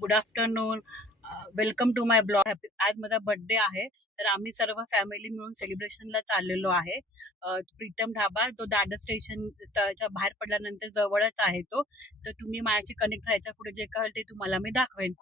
Good afternoon. Welcome to my blog. आज माझा birthday आहे, तर आम्ही सर्व फॅमिली मिळून सेलिब्रेशनला चाललेलो आहे. प्रीतम ढाबा तो दादर स्टेशनच्या बाहेर पडल्यानंतर जवळच आहे तो. तर तुम्ही माझ्याशी कनेक्ट राहायच्या पुढे जे काय ते तुम्हाला मी दाखवेन.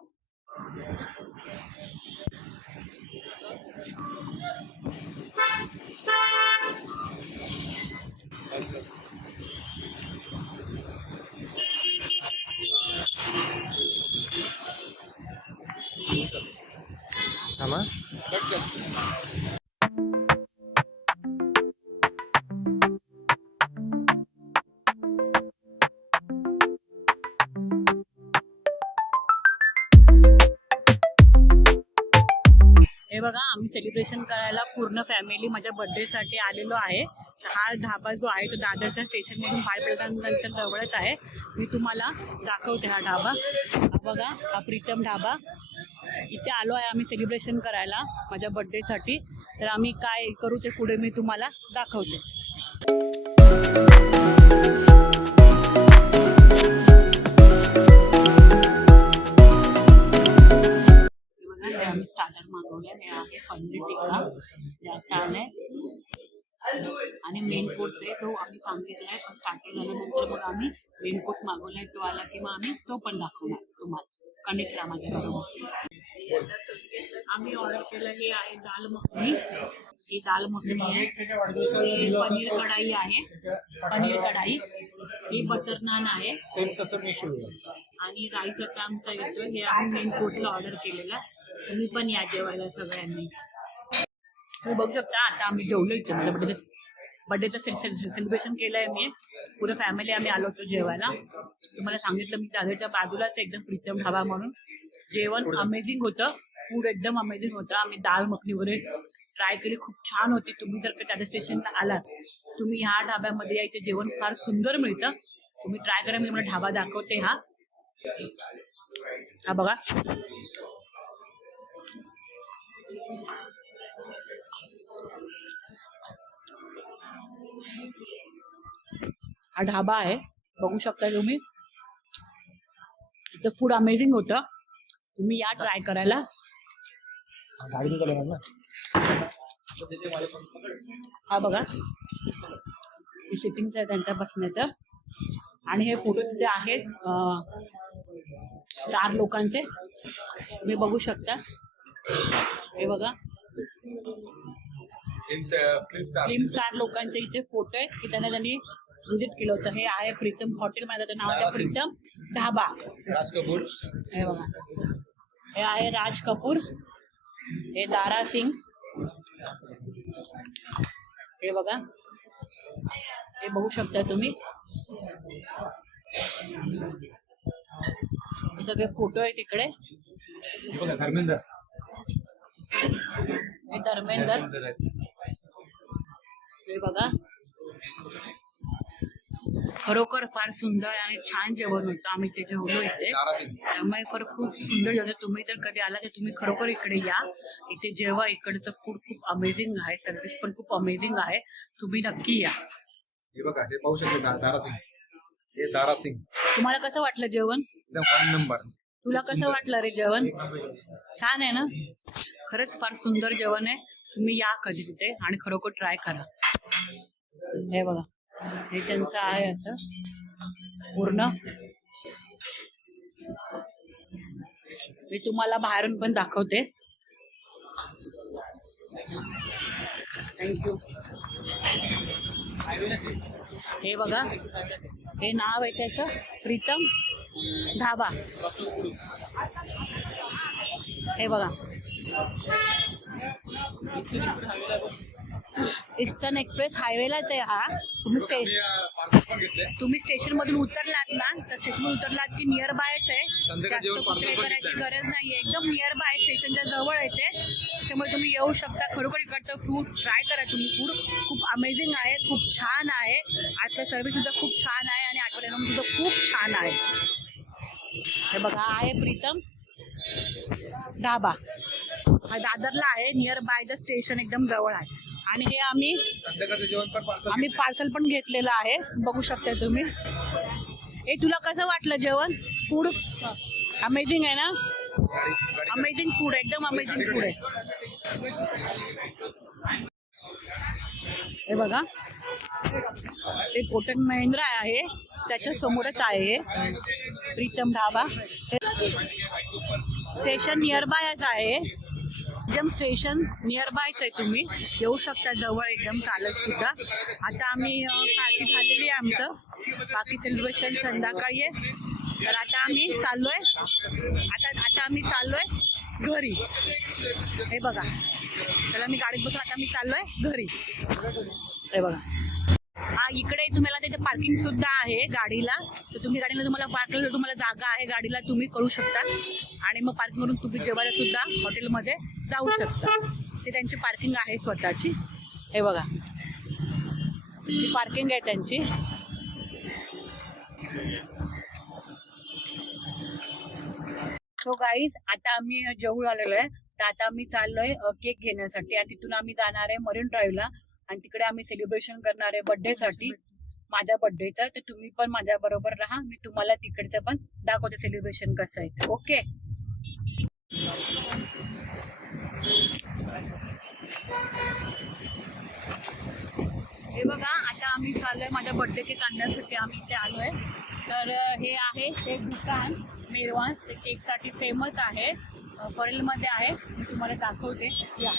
हे बघा, आम्ही सेलिब्रेशन करायला पूर्ण फॅमिली माझ्या बर्थडेसाठी आलेलो आहे. हा ढाबा जो आहे तो दादरच्या स्टेशनमधून बाहेर पडल्यानंतर जवळच आहे. मी तुम्हाला दाखवते हा ढाबा. हा बघा, हा प्रीतम ढाबा. इथे आलो आहे आम्ही सेलिब्रेशन करायला माझ्या बर्थडेसाठी. तर आम्ही काय करू ते पुढे मी तुम्हाला दाखवते. आम्ही स्टार्टर मागवले. हे आहे पनीर टिक्का, यात आलंय आणि मेन कोर्स आहे तो आम्ही सांगितलाय. पण स्टार्टर झाल्यानंतर मग आम्ही मेन कोर्स मागवलाय, तो आला की मग आम्ही तो पण दाखवणार तुम्हाला. कनेक्ट राहा माझ्याबरोबर. आम्ही ऑर्डर केलं हे आहे दाल मखनी. ही दाल मखनी आहे. ही पनीर कढाई आहे, पनीर कढाई. ही बटर नान आहे आणि राईस आता आमचा येतो. हे आम्ही मेन कोर्सला ऑर्डर केलेला. तुम्ही पण या जेवायला सगळ्यांनी. तुम्ही बघू शकता आता आम्ही जेवलो इथे. माझ्या बर्थडेचं सेलिब्रेशन केलं आहे मी. पुढे फॅमिली आम्ही आलो होतो जेवायला. तुम्हाला सांगितलं मी दादरच्या बाजूलाच एकदम प्रीतम ढाबा म्हणून. जेवण अमेझिंग होतं, फूड एकदम अमेझिंग होतं. आम्ही दाल मखनी वगैरे ट्राय केली, खूप छान होती. तुम्ही जर का दादर स्टेशनला आलात तुम्ही ह्या ढाब्यामध्ये या. इथे जेवण फार सुंदर मिळतं, तुम्ही ट्राय करा. मी तुम्हाला ढाबा दाखवते. हा बघा, हा ढाबा आहे, बघू शकता तुम्ही. इथं फूड अमेझिंग होतं, तुम्ही या ट्राय करायला. हा बघा, हे सिटिंगचं आहे त्यांच्या बसण्याचं. आणि हे फोटो तिथे आहेत स्टार लोकांचे, तुम्ही बघू शकता. हे बघा, फिल्म स्टार लोकांचे इथे फोटो आहेत की त्यांनी विजिट केलं होतं. हे आहे प्रीतम हॉटेल, माझं नाव आहे प्रीतम ढाबा. राज कपूर. हे बघा, हे आहे राज कपूर. हे दारा सिंग. हे बघा, हे बघू शकता तुम्ही. सगळे फोटो आहेत इकडे. धर्मेंद्र. हे धर्मेंद्र. हे बघा, खरोखर फार सुंदर आणि छान जेवण होतं. आम्ही ते जेवलो इथे, त्यामुळे फार खूप सुंदर जेवण. तुम्ही जर कधी आला तर तुम्ही खरोखर इकडे या, इथे जेव्हा. इकडचं फूड खूप अमेझिंग आहे, सर्विस पण खूप अमेझिंग आहे. तुम्ही नक्की या. हे बघा, हे पाहू शकता दारासिंग. हे दारासिंग. तुम्हाला कसं वाटलं जेवण? एकदम 1 नंबर. तुला कसं वाटलं रे जेवण? छान आहे ना? खरंच फार सुंदर जेवण आहे. तुम्ही या कधी तिथे आणि खरोखर ट्राय करा. हे बघा, हे त्यांचं आहे असं पूर्ण. मी तुम्हाला बाहेरून पण दाखवते. थँक्यू. हे बघा, हे नाव आहे त्याचं प्रीतम ढाबा. हे बघा, ईस्टर्न एक्सप्रेस हायवेलाच आहे हा. तुम्ही स्टेशन मधून उतरलात ना, तर स्टेशन मधून उतरलात की नियर बायच आहे. करायची गरज नाहीये, एकदम नियर बाय, स्टेशनच्या जवळ येते. त्यामुळे तुम्ही येऊ शकता. खरोखर इकडचं फूड ट्राय करा तुम्ही. फूड खूप अमेझिंग आहे, खूप छान आहे. आजचं सर्व्हिस सुद्धा खूप छान आहे आणि आठवड्यानं सुद्धा खूप छान आहे. हे बघा, आहे प्रीतम ढाबा. हा दादरला आहे, नियर बाय द स्टेशन, एकदम जवळ आहे. आणि हे आम्ही पार्सल पण घेतलेलं आहे, बघू शकता तुम्ही. हे तुला कसं वाटलं जेवण? फूड अमेझिंग आहे ना, गाडी अमेझिंग फूड, एकदम अमेझिंग फूड आहे. हे बघा, ते कोटक महिंद्रा आहे, त्याच्या समोरच आहे हे प्रीतम ढाबा. स्टेशन नियरबायच आहे, एकदम स्टेशन नियरबायच आहे. तुम्ही येऊ शकता जवळ एकदम चालत सुद्धा. आता आम्ही पार्टी झालेली आहे आमचं, बाकी सेलिब्रेशन संध्याकाळी आहे. तर आता आम्ही चाललोय, आता आम्ही चाललोय घरी. हे बघा, त्याला मी गाडीत बसून आता मी चाललोय घरी. हे बघा, हा इकडे तुम्हाला त्याचे पार्किंग सुद्धा आहे गाडीला. तर तुम्ही गाडीला तुम्हाला पार्क करायला तुम्हाला जागा आहे गाडीला, तुम्ही करू शकता. आणि मग पार्किंग करून तुम्ही जेवायला सुद्धा हॉटेलमध्ये जाऊ शकता. ते त्यांची पार्किंग आहे स्वतःची. हे बघा, ही पार्किंग आहे त्यांची. सो गाईज, आता आम्ही जेवून आलेलो आहे. तर आता आम्ही चाललोय केक घेण्यासाठी आणि तिथून आम्ही जाणार आहे मरीन ड्राईव्हला. आणि तिकडे आम्ही सेलिब्रेशन करणार आहे बर्थडेसाठी, माझ्या बर्थडेचं. तर तुम्ही पण माझ्या बरोबर राहा, मी तुम्हाला तिकडचं पण दाखवते सेलिब्रेशन कसं आहे. ओके. हे बघा, आता आम्ही चाललोय माझ्या बर्थडे केक आणण्यासाठी. आम्ही इथे आलोय. तर हे आहे ते दुकान मेरवान्स, ते केकसाठी फेमस आहे, परेलमध्ये आहे. मी तुम्हाला दाखवते. या,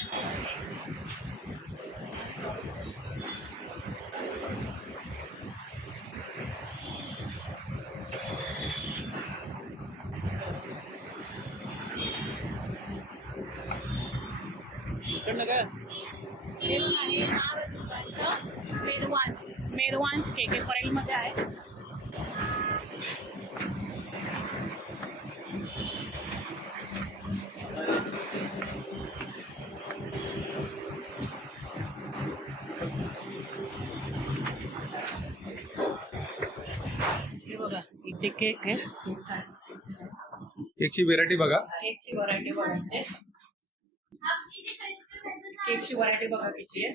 हे बघा, हे नाव आहे दुकानचं मेरवान्स केक, हे परेलमध्ये आहे. हे बघा, इथे केक आहे. केकची व्हेरायटी बघा. केकची व्हरायटी बघा, केकची व्हरायटी बघा किती आहे.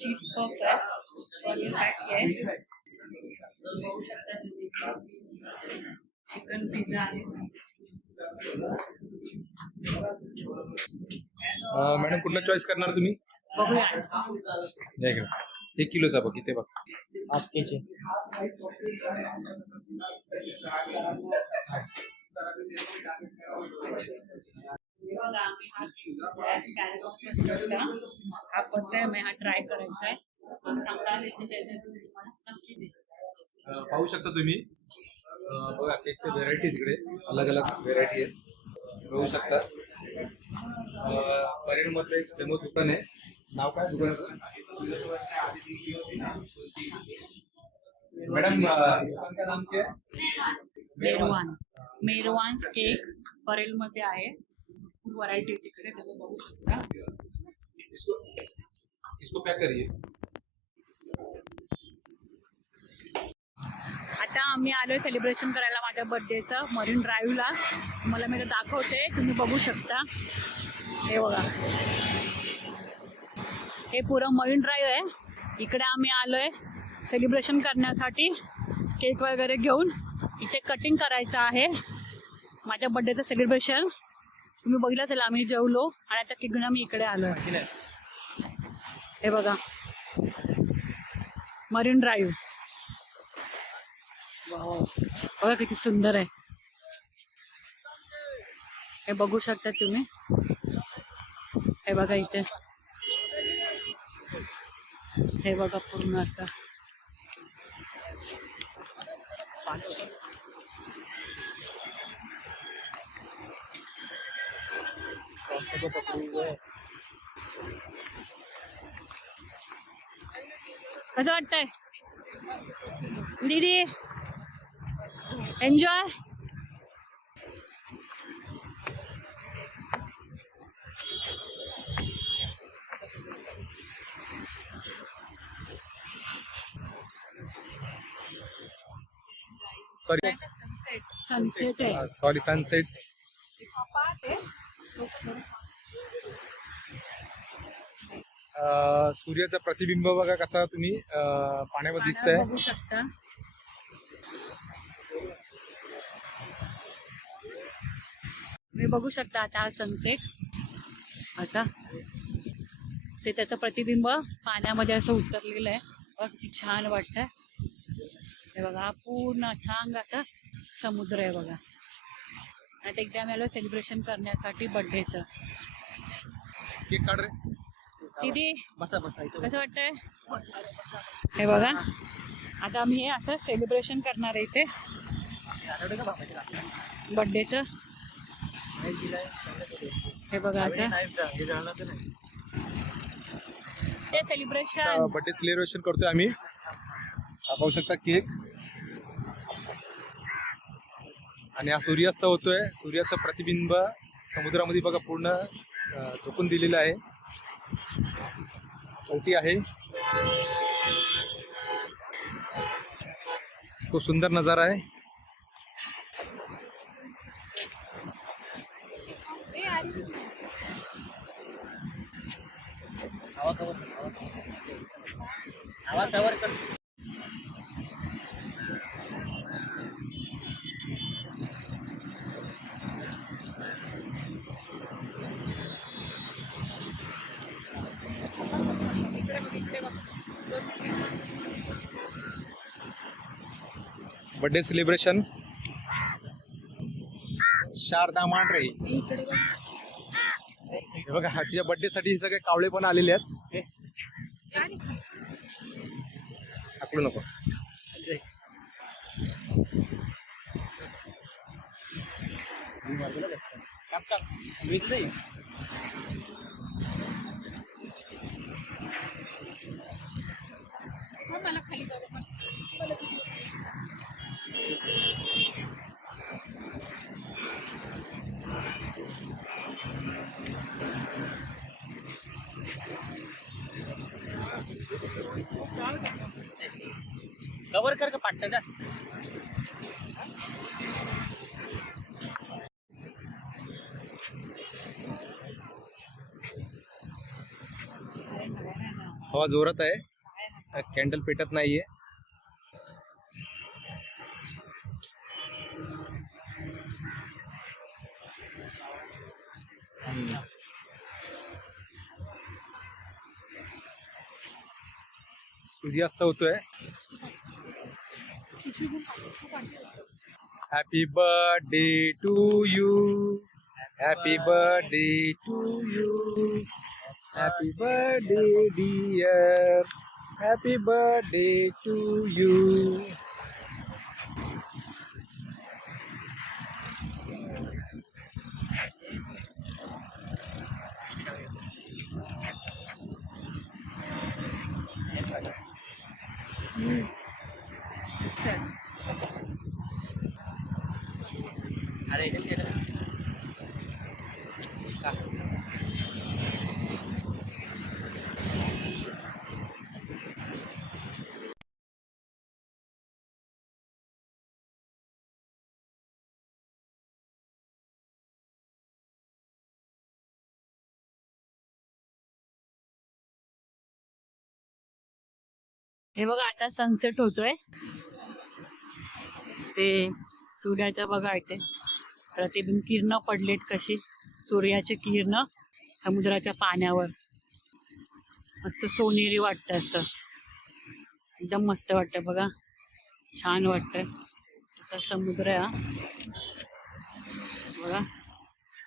चीज पफ आहे, पनीर पॅटी आहे, बघू शकता तुम्ही. चिकन पिझ्झा आहे. मॅडम कुठला चॉईस करणार तुम्ही? बघूया. या इकडे 1 किलोचा बघ, इथे बघ. Half KG. बघा, आम्ही हा फर्स्ट टाइम आहे, हा ट्राय करायचा आहे. चांगला आले तर त्याच्यातून तुम्हाला नक्की देईन. पाहू शकता तुम्ही. बघा, केकच्या व्हेरायटी तिकडे अलग अलग व्हेरायटी आहेत, बघू शकता. परेलमधलं एक फेमस दुकान आहे. नाव काय दुकानाचं? मैडम दुकान का नाम क्या है? मेरवान्स केक परेलमध्ये आहे. खूप व्हरायटी तिकडे, तुम्ही बघू शकता. इसको पॅक करिए. आता आम्ही आलोय सेलिब्रेशन करायला माझ्या बर्थडेचं मरीन ड्राईव्हला. तुम्हाला मी दाखवते, तुम्ही बघू शकता. हे बघा, हे पुरं मरीन ड्राईव्ह आहे. इकडे आम्ही आलोय सेलिब्रेशन करण्यासाठी, केक वगैरे घेऊन. इथे कटिंग करायचं आहे माझ्या बर्थडेचं सेलिब्रेशन. तुम्ही बघितलं असेल, आम्ही जेवलो आणि आता केक घेऊन आम्ही इकडे आलोय. हे बघा, मरीन ड्राईव्ह. बघा किती सुंदर आहे. हे बघू शकता तुम्ही. हे बघा इथे, हे बघा पूर्ण असं. कसं वाटतंय दीदी? एन्जॉय. सॉरी, सनसेट आहे. Sorry, sunset. सूर्याचा प्रतिबिंब बघा कसा तुम्ही पाण्यामध्ये दिसतंय. बघू शकता. तुम्ही बघू शकता आता हा सनसेट असा ते त्याचं प्रतिबिंब पाण्यामध्ये असं उतरलेलं आहे. बघा किती छान वाटतंय. हे बघा हा पूर्ण अथांग असा समुद्र आहे बघा. आता एकदा आम्ही आलो सेलिब्रेशन करण्यासाठी बर्थडेचं. केक काढ रे. दीदी बसा बसा इथं. कसं वाटतंय? हे बघा आता आम्ही हे असं सेलिब्रेशन करणार आहे इथे बर्थडेचं. हे बघा असं ते सेलिब्रेशन बर्थडे सेलिब्रेशन करतोय आम्ही. पाहू शकता केक आणि हा सूर्यास्त होतोय. सूर्याचं प्रतिबिंब समुद्रामध्ये बघा पूर्ण झोकून दिलेलं आहे. ओटी आहे. खूप सुंदर नजारा आहे. Birthday celebration Sharda Mandhare. हे बघा तिच्या बर्थडे साठी सगळे कावळे पण आलेले आहेत. टाकू नको. मला खाली कवर कर का पाटतं का? हवा जोरात आहे. कॅन्डल पेटत नाहीये. सूर्यास्त होतोय. Happy birthday to you. Happy birthday to you. Happy birthday dear. Happy birthday to you. अरे हे बघा आता सनसेट होतोय. ते सूर्याच्या बघा इथे प्रतिबिंब किरण पडलेत कशी सूर्याचे किरण समुद्राच्या पाण्यावर मस्त सोनेरी वाटतं. असं एकदम मस्त वाटतं बघा. छान वाटतं. असा समुद्र आहे हा बघा.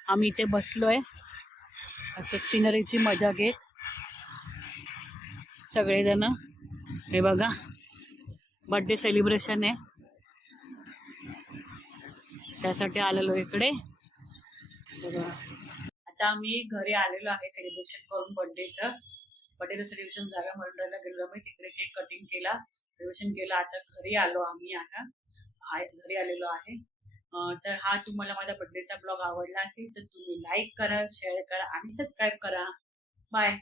आम्ही इथे बसलोय असं सिनरीची मजा घेत सगळेजण. हे बघा बर्थडे सेलिब्रेशन आहे त्यासाठी आलेलो इकडे. आता आम्ही घरी आलेलो आहे सेलिब्रेशन करून बर्थडेचं सेलिब्रेशन झालं. मंडळाला गेलो आम्ही तिकडे केक कटिंग केला सेलिब्रेशन केलं. आता घरी आलो आम्ही. आता घरी आलेलो आहे. तर हा तुम्हाला माझा बर्थडेचा ब्लॉग आवडला असेल तर तुम्ही लाईक करा शेअर करा आणि सबस्क्राईब करा. बाय.